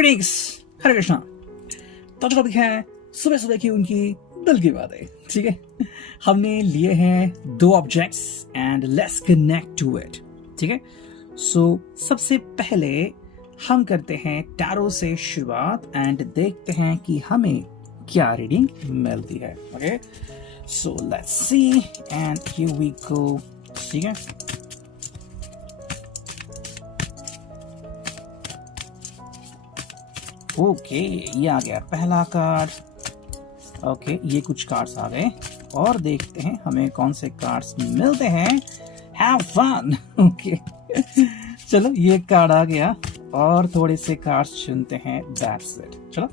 Greetings, हरे कृष्णा। तो जो topic है सुबह सुबह की उनकी दिल की बातें, ठीक है। हमने लिए हैं दो objects and let's connect to it, ठीक है। सो सबसे पहले हम करते हैं टैरो से शुरुआत एंड देखते हैं कि हमें क्या रीडिंग मिलती है। Okay, so let's see and here we go, ठीक है। ओके, ये आ गया पहला कार्ड। ओके, ये कुछ कार्ड्स आ गए और देखते हैं हमें कौन से कार्ड्स मिलते हैं। Have fun. ओके, चलो ये कार्ड आ गया और थोड़े से कार्ड्स चुनते हैं। That's it. चलो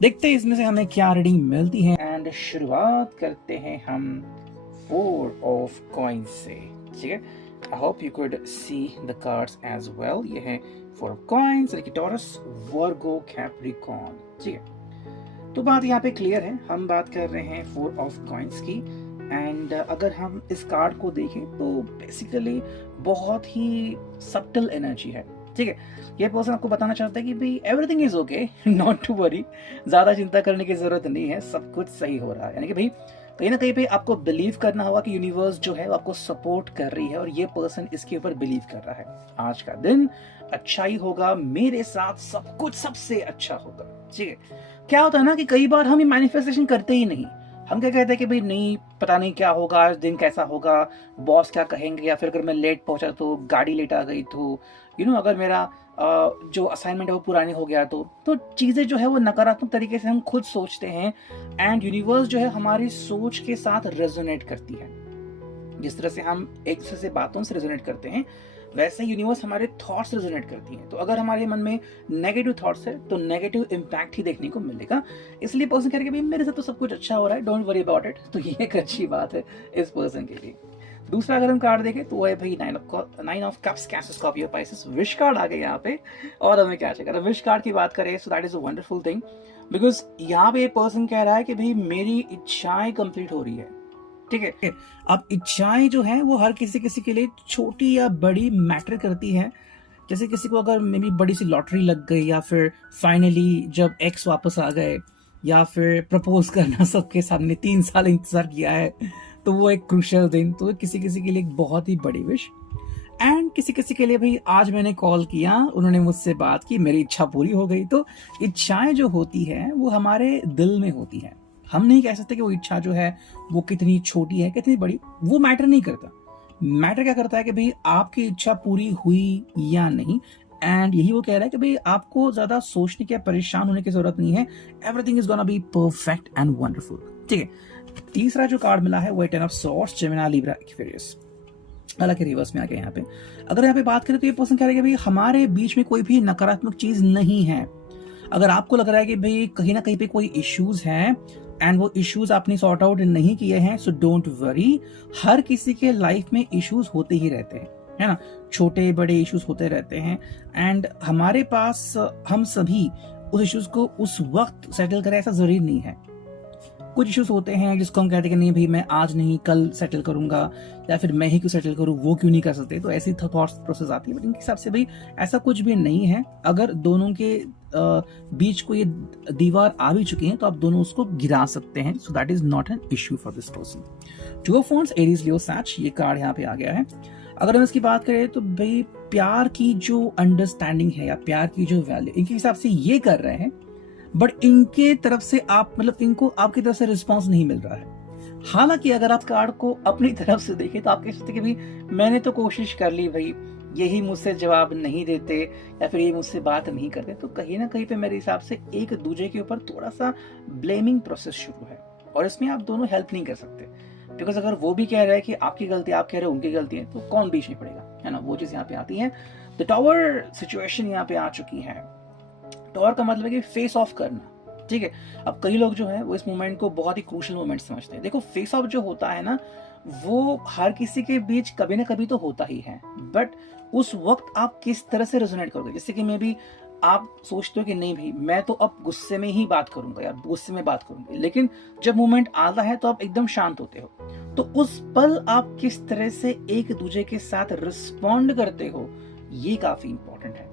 देखते हैं इसमें से हमें क्या रीडिंग मिलती है एंड शुरुआत करते हैं हम 4 ऑफ कॉइंस से, ठीक है। I hope you could see the cards as well. ये है 4 of coins, Taurus, Virgo, Capricorn, ठीक है। तो बात यहाँ पे क्लियर है, हम बात कर रहे हैं 4 ऑफ कॉइंस की एंड अगर हम इस कार्ड को देखें तो बेसिकली बहुत ही सब्टल एनर्जी है, ठीक है। ये पर्सन आपको बताना चाहता है कि भाई everything is okay, not to worry, ज्यादा चिंता करने की जरूरत नहीं है, सब कुछ सही हो रहा है। यानी कि भाई कहीं ना कहीं पे आपको बिलीव करना होगा कि यूनिवर्स जो है वो आपको सपोर्ट कर रही है और ये पर्सन इसके ऊपर बिलीव कर रहा है। आज का दिन अच्छा ही होगा, मेरे साथ सब कुछ सबसे अच्छा होगा, ठीक है। क्या होता है ना कि कई बार हम मैनिफेस्टेशन करते ही नहीं, हम क्या कहते हैं कि भाई नहीं, पता नहीं क्या होगा, आज दिन कैसा होगा, बॉस क्या कहेंगे, या फिर अगर मैं लेट पहुंचा तो, गाड़ी लेट आ गई तो, अगर मेरा जो असाइनमेंट है वो पुरानी हो गया तो चीज़ें जो है वो नकारात्मक तरीके से हम खुद सोचते हैं एंड यूनिवर्स जो है हमारी सोच के साथ रेजोनेट करती है। जिस तरह से हम एक दूसरे से बातों से रेजोनेट करते हैं वैसे यूनिवर्स हमारे थॉट्स रेजोनेट करती है। तो अगर हमारे मन में नेगेटिव थॉट्स है तो नेगेटिव इम्पैक्ट ही देखने को मिलेगा। इसलिए पर्सन कह रहे हैं मेरे साथ तो सब कुछ अच्छा हो रहा है, डोंट वरी अबाउट इट। तो ये एक अच्छी बात है इस पर्सन के लिए। दूसरा अगर हम कार्ड देखें तो वो है भाई 9 of cups, Cancer, Scorpio, Pisces, wish card आ गए यहाँ पे। और हमें क्या चाहिए, अगर विश कार्ड की बात करें so that is a wonderful thing, because यहाँ पे पर्सन कह रहा है कि भाई मेरी इच्छाएं कंप्लीट हो रही है, ठीक है। अब इच्छाएं जो है वो हर किसी के लिए छोटी या बड़ी मैटर करती है। जैसे किसी को अगर मे बी बड़ी सी लॉटरी लग गई, या फिर फाइनली जब एक्स वापस आ गए, या फिर प्रपोज करना सबके सामने 3 साल इंतजार किया है, तो वो एक क्रूशियल दिन। तो किसी के लिए एक बहुत ही बड़ी विश। एंड किसी के लिए भाई आज मैंने कॉल किया, उन्होंने मुझसे बात की, मेरी इच्छा पूरी हो गई। तो इच्छाएं जो होती है वो हमारे दिल में होती है। हम नहीं कह सकते कि वो इच्छा जो है वो कितनी छोटी है कितनी बड़ी, वो मैटर नहीं करता। मैटर क्या करता है कि भाई आपकी इच्छा पूरी हुई या नहीं। एंड यही वो कह रहा है कि भाई आपको ज्यादा सोचने की, परेशान होने की जरूरत नहीं है। Everything is gonna be perfect and wonderful, ठीक है। तीसरा जो कार्ड मिला है वो 10 of swords, Gemini, Libra, Aquarius. हालांकि रिवर्स में आ गया यहाँ पे। अगर यहाँ पे बात करें तो ये पर्सन कह रहा है कि भाई हमारे बीच में कोई भी नकारात्मक चीज नहीं है। अगर आपको लग रहा है कि भाई कहीं ना कहीं पे कोई इश्यूज हैं एंड वो इश्यूज आपने सॉर्ट आउट नहीं किए हैं, सो डोंट वरी। हर किसी के लाइफ में इश्यूज होते ही रहते हैं, है ना, छोटे बड़े इश्यूज होते रहते हैं। एंड हमारे पास हम सभी उस इश्यूज को उस वक्त सेटल करें ऐसा जरूरी नहीं है। कुछ इश्यूज होते हैं जिसको हम कहते हैं कि नहीं भाई मैं आज नहीं कल सेटल करूंगा, या फिर मैं ही क्यों सेटल करूं, वो क्यों नहीं कर सकते। तो ऐसी थॉट्स प्रोसेस आती है, बट इनके हिसाब से भाई ऐसा कुछ भी नहीं है। अगर दोनों के बीच को ये दीवार आ भी चुकी है तो आप दोनों उसको गिरा सकते हैं। So that is not an issue for this person. 2 of wands, Aries, Leo, Sachs, ये कार्ड यहाँ पे आ गया है। अगर हम इसकी बात करें तो भाई प्यार की जो अंडरस्टैंडिंग है या प्यार की जो वैल्यू, इनके हिसाब से ये कर रहे हैं, बट इनके तरफ से आप इनको आपकी तरफ से रिस्पॉन्स नहीं मिल रहा है। हालांकि अगर आप कार्ड को अपनी तरफ से देखें तो आप कह सकते कि भाई मैंने तो कोशिश कर ली, भाई यही मुझसे जवाब नहीं देते या फिर ये मुझसे बात नहीं करते। तो कहीं ना कहीं पे मेरे हिसाब से एक दूसरे के ऊपर थोड़ा सा ब्लेमिंग प्रोसेस शुरू है और इसमें आप दोनों हेल्प नहीं कर सकते। बिकॉज अगर वो भी कह रहे हैं कि आपकी गलती, आप कह रहे हो उनकी गलती है, तो कौन बीच में पड़ेगा, है ना। वो चीज यहाँ पे आती है। द टावर सिचुएशन यहाँ पे आ चुकी है। टावर का मतलब है कि फेस ऑफ करना, ठीक है। अब कई लोग जो है वो इस मोमेंट को बहुत ही क्रूशियल मोमेंट समझते हैं। देखो फेस ऑफ जो होता है ना वो हर किसी के बीच कभी ना कभी तो होता ही है, बट उस वक्त आप किस तरह से रेजोनेट करोगे। जैसे कि मे बी आप सोचते हो कि नहीं भाई मैं तो अब गुस्से में ही बात करूंगा या गुस्से में बात करूंगी, लेकिन जब मोमेंट आता है तो आप एकदम शांत होते हो। तो उस पल आप किस तरह से एक दूसरे के साथ रिस्पॉन्ड करते हो ये काफी इंपॉर्टेंट है।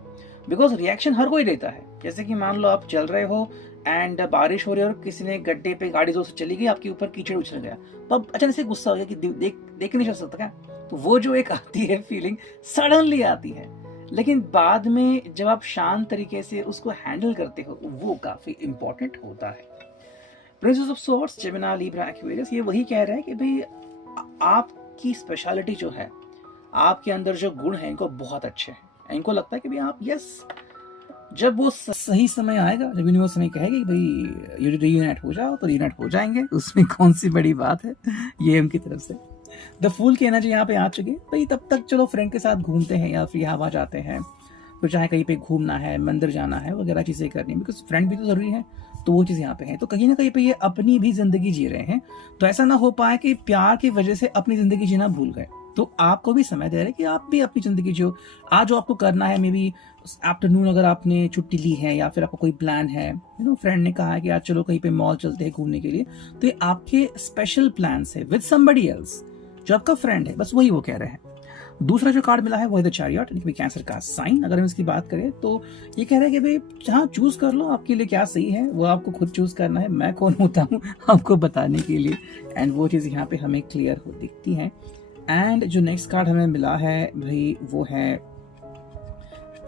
बिकॉज रिएक्शन हर कोई देता है, जैसे कि मान लो आप चल रहे हो एंड बारिश हो रही है और किसी ने गड्ढे पे गाड़ी जोर से चली गई, आपके ऊपर कीचड़ उछल गया, तो अब अचानक से गुस्सा हो गया कि देख नहीं चल सकता क्या। तो वो जो एक आती है फीलिंग, सडनली आती है, लेकिन बाद में जब आप शांत तरीके से उसको हैंडल करते हो, वो काफी इंपॉर्टेंट होता है। Princess of swords, Gemini, Libra, Aquarius, ये वही कह रहा है कि भाई आपकी स्पेशलिटी जो है, आपके अंदर जो गुण है, इनको बहुत अच्छे हैं। इनको लगता है कि भाई आप जब वो सही समय आएगा, जब यूनिवर्स हमें कहेगी भाई ये रीयूनाइट हो जाओ, तो रीयूनाइट हो जाएंगे, उसमें कौन सी बड़ी बात है। ये उनकी तरफ से द फूल की एनर्जी यहाँ पे आ चुकी है भाई। तब तक चलो फ्रेंड के साथ घूमते हैं या फिर हवा जाते हैं, तो चाहे कहीं पे घूमना है, मंदिर जाना है, वगैरह चीजें करनी है, बिकॉज फ्रेंड भी तो जरूरी है। तो वो चीज यहाँ पे है, तो कहीं ना कहीं पे ये अपनी भी जिंदगी जी रहे हैं। तो ऐसा ना हो पाए कि प्यार की वजह से अपनी जिंदगी जीना भूल गए। तो आपको भी समय दे रहे हैं कि आप भी अपनी जिंदगी जियो। आज जो आपको करना है, मे बी आफ्टरनून अगर आपने छुट्टी ली है या फिर आपका कोई प्लान है, फ्रेंड ने कहा है कि आज चलो कहीं पे मॉल चलते हैं घूमने के लिए, तो ये आपके स्पेशल प्लान है विद समबडी एल्स, जो आपका फ्रेंड है, बस वही वो कह रहे हैं। दूसरा जो कार्ड मिला है वो है द चैरियट, कैंसर का साइन। अगर हम इसकी बात करें तो ये कह रहे हैं कि भाई जहाँ चूज कर लो, आपके लिए क्या सही है वो आपको खुद चूज करना है। मैं कौन होता हूँ आपको बताने के लिए, एंड वो चीज यहाँ पे हमें क्लियर हो दिखती है। एंड जो नेक्स्ट कार्ड हमें मिला है भाई वो है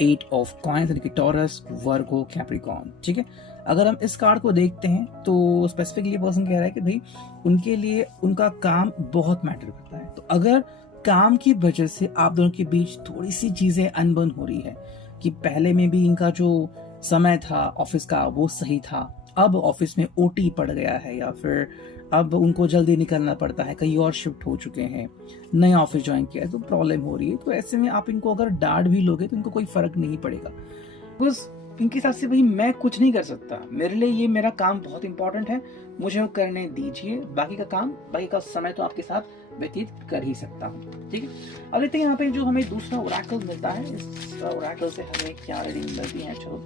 8 ऑफ कॉइंस, यानी कि टॉरस, वर्गो, कैप्रिकॉर्न। ठीक है, अगर हम इस कार्ड को देखते हैं तो स्पेसिफिकली पर्सन कह रहा है कि भाई उनके लिए उनका काम बहुत मैटर करता है। तो अगर काम की वजह से आप दोनों के बीच थोड़ी सी चीजें अनबन हो रही है, कि पहले में भी इनका जो समय था ऑफिस का वो सही था, अब ऑफिस में ओटी पड़ गया है, या फिर अब उनको जल्दी निकलना पड़ता है, कहीं और शिफ्ट हो चुके हैं, नया ऑफिस ज्वाइन किया है, तो प्रॉब्लम हो रही है। तो ऐसे में आप इनको अगर डांट भी लोगे तो इनको कोई फर्क नहीं पड़ेगा, बिकॉज इनके हिसाब से भाई मैं कुछ नहीं कर सकता, मेरे लिए ये मेरा काम बहुत इंपॉर्टेंट है, मुझे वो करने दीजिए, बाकी का काम, बाकी का समय तो आपके साथ व्यतीत कर ही सकता हूँ। ठीक है, अब देखते हैं यहाँ पे जो हमें दूसरा ओरेकल मिलता है, इस ओरेकल से हमें क्या रीडिंग मिलती है। चलो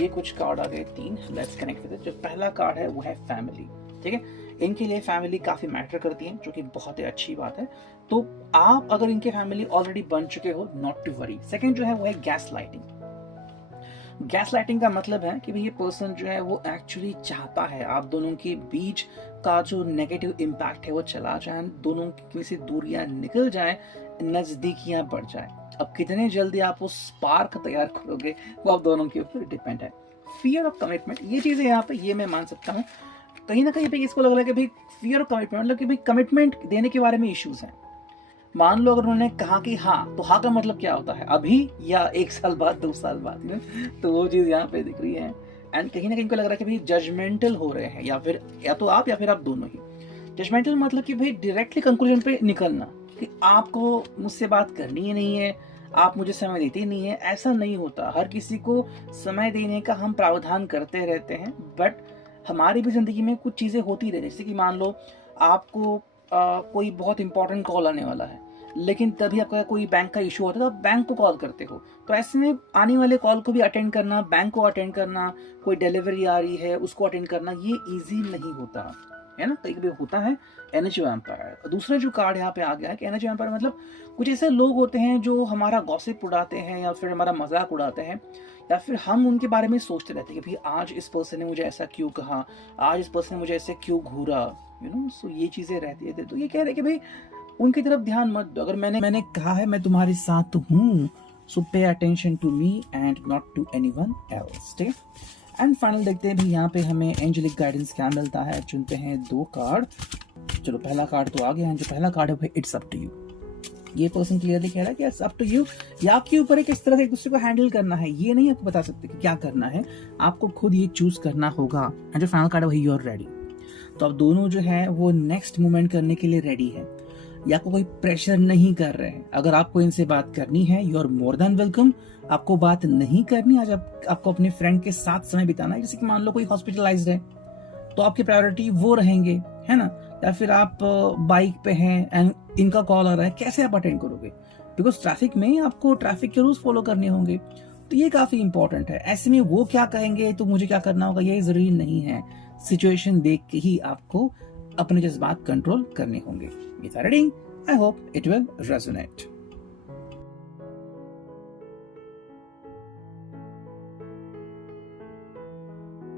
ये कुछ कार्ड आ गए 3, लेट्स कनेक्ट विद इट। जो पहला कार्ड है वो है फैमिली। ठीक है, इनके लिए फैमिली काफी मैटर करती है, जो कि बहुत ही अच्छी बात है। तो आप अगर इनके फैमिली ऑलरेडी बन चुके हो, नॉट टू वरी। सेकंड जो है वो है गैस लाइटिंग। गैस लाइटिंग का मतलब है कि भाई ये पर्सन जो है वो एक्चुअली चाहता है आप दोनों के बीच का जो नेगेटिव इम्पैक्ट है वो चला जाए, दोनों की से दूरियां निकल जाए, नजदीकियां बढ़ जाए। अब कितने जल्दी आप वो स्पार्क तैयार करोगे वो आप दोनों के ऊपर डिपेंड है। फियर ऑफ कमिटमेंट, ये चीजें यहाँ पे ये मैं मान सकता हूँ कहीं ना कहीं पे इसको लग रहा है कि भाई फियर ऑफ कमिटमेंट, मतलब कि भाई कमिटमेंट देने के बारे में इश्यूज हैं। मान लो अगर उन्होंने कहा कि हाँ, तो हाँ का मतलब क्या होता है, अभी या 1 साल बाद, 2 साल बाद, तो वो चीज यहाँ पे दिख रही है। एंड कहीं ना कहीं को लग रहा है कि भाई जजमेंटल हो रहे हैं, या फिर या तो आप या फिर आप दोनों ही। जजमेंटल मतलब कि भाई डायरेक्टली कंक्लूजन पे निकलना कि आपको मुझसे बात करनी ही नहीं है, आप मुझे समय देते ही नहीं है, ऐसा नहीं होता। हर किसी को समय देने का हम प्रावधान करते रहते हैं, बट हमारी भी जिंदगी में कुछ चीजें होती रहे, जैसे कि मान लो आपको कोई बहुत इंपॉर्टेंट कॉल आने वाला है, लेकिन तभी आपका कोई बैंक का इशू होता है तो आप बैंक को कॉल करते हो, तो ऐसे में आने वाले कॉल को भी अटेंड करना, बैंक को अटेंड करना, कोई डिलीवरी आ रही है उसको अटेंड करना, ये इजी नहीं होता है ना। कभी कभी होता है। एनर्जी वैम्पायर, दूसरा जो कार्ड यहाँ पे आ गया है कि एनर्जी वैम्पायर मतलब कुछ ऐसे लोग होते हैं जो हमारा गॉसिप उड़ाते हैं या फिर हमारा मजाक उड़ाते हैं, या फिर हम उनके बारे में सोचते रहते हैं कि भाई आज इस पर्सन ने मुझे ऐसा क्यों कहा, आज इस पर्सन ने मुझे ऐसे क्यों घूरा, सो ये चीजें रहती है। तो ये कह रहे कि भाई उनकी तरफ ध्यान मत दो। अगर मैंने कहा है मैं तुम्हारे साथ हूँ, so pay attention to me and not to anyone else. ठीक है, एंड फाइनल देखते हैं भाई यहाँ पे हमें एंजेलिक गाइडेंस क्या मिलता है। चुनते हैं 2 कार्ड। चलो पहला कार्ड तो आ गया है, जो पहला कार्ड है भाई इट्स अप टू यू। ये पर्सन क्लियरली कह रहा है कि इट्स अप टू यू, या आपके ऊपर है किस तरह से एक दूसरे को हैंडल करना है, ये नहीं आपको बता सकते कि क्या करना है, आपको खुद ये चूज करना होगा। एंड जो फाइनल कार्ड है वही यू आर रेडी। तो अब दोनों जो है वो नेक्स्ट मूवमेंट करने के लिए रेडी है, या आपको कोई प्रेशर नहीं कर रहे हैं। अगर आपको इनसे बात करनी है, you are more than welcome. आपको बात नहीं करनी, आज आपको अपने फ्रेंड के साथ समय बिताना है, जैसे कि मान लो कोई हॉस्पिटलाइज्ड है तो आपकी प्रायोरिटी वो रहेंगे, है ना। या फिर आप बाइक पे हैं एंड इनका कॉल आ रहा है, कैसे आप अटेंड करोगे, बिकॉज ट्रैफिक में आपको ट्रैफिक के रूल्स फॉलो करने होंगे। तो ये काफी इंपॉर्टेंट है। ऐसे में वो क्या कहेंगे तो मुझे क्या करना होगा, ये जरूरी नहीं है। सिचुएशन देख के ही आपको अपने जज्बात कंट्रोल करने होंगे। ये था reading, I hope it will resonate.